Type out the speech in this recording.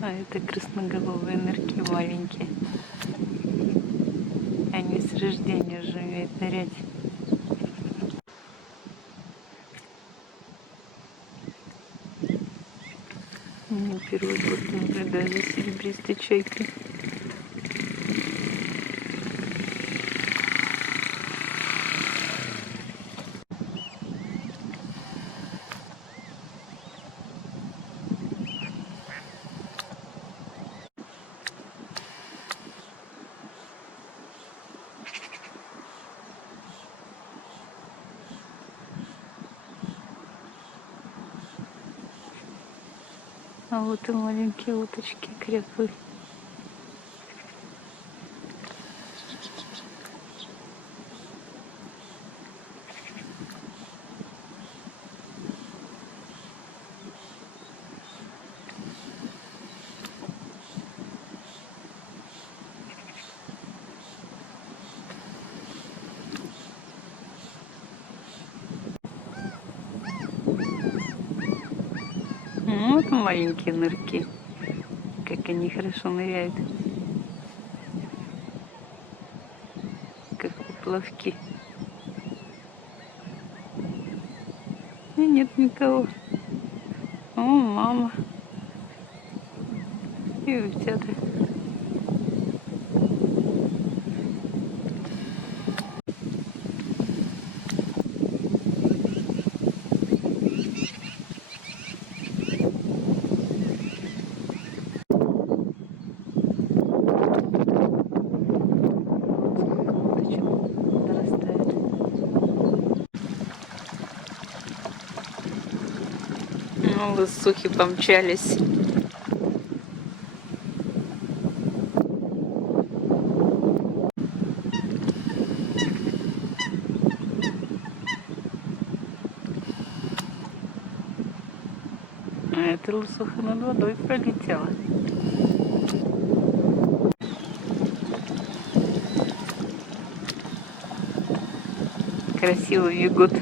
А это красноголовые нырки маленькие. Они с рождения уже умеют нырять. Я первый год наблюдаю за серебристой чайкой. А вот и маленькие уточки, кряквы. Вот маленькие нырки, как они хорошо ныряют, как поплавки. И нет никого. О, мама и утята. Подрастают. Ну, лысухи помчались. А эта лысуха над водой пролетела. Красиво бегут.